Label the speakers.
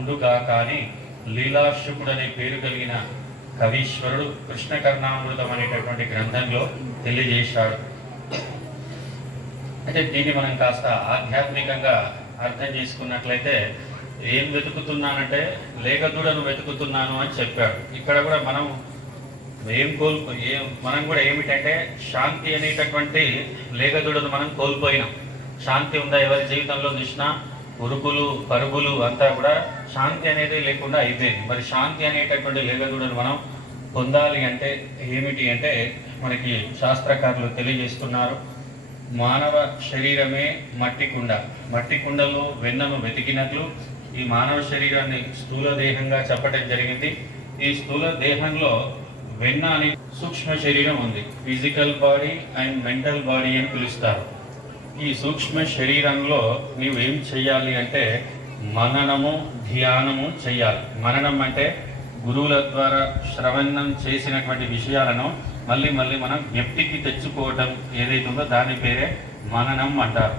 Speaker 1: ముందుగా కానీ లీలాశుకుడు అనే పేరు కలిగిన కవీశ్వరుడు కృష్ణ కర్ణామృతం అనేటటువంటి గ్రంథంలో తెలియజేశాడు. అయితే దీన్ని మనం కాస్త ఆధ్యాత్మికంగా అర్థం చేసుకున్నట్లయితే ఏం వెతుకుతున్నానంటే లేఖదుడను వెతుకుతున్నాను అని చెప్పాడు. ఇక్కడ కూడా మనం ఏం కోల్పో ఏం మనం కూడా ఏమిటంటే శాంతి అనేటటువంటి లేఖదుడను మనం కోల్పోయినాం. శాంతి ఉందా ఎవరి జీవితంలో చూసినా ఉరుకులు పరుగులు అంతా కూడా శాంతి అనేది లేకుండా అయిపోయింది. మరి శాంతి అనేటటువంటి లేగదూడను మనం పొందాలి అంటే ఏమిటి అంటే మనకి శాస్త్రకారులు తెలియజేస్తున్నారు మానవ శరీరమే మట్టి కుండ. మట్టి కుండలో వెన్నను వెతికినట్లు ఈ మానవ శరీరాన్ని స్థూల దేహంగా చెప్పడం జరిగింది. ఈ స్థూల దేహంలో వెన్న అనే సూక్ష్మ శరీరం ఉంది. Physical body and mental body అని పిలుస్తారు. ఈ సూక్ష్మ శరీరంలో నీవేం ఏం చెయ్యాలి అంటే మననము ధ్యానము చెయ్యాలి. మననం అంటే గురువుల ద్వారా శ్రవణం చేసినటువంటి విషయాలను మళ్ళీ మళ్ళీ మనం జ్ఞప్తికి తెచ్చుకోవటం ఏదైతే ఉందో దాని పేరే మననం అంటారు.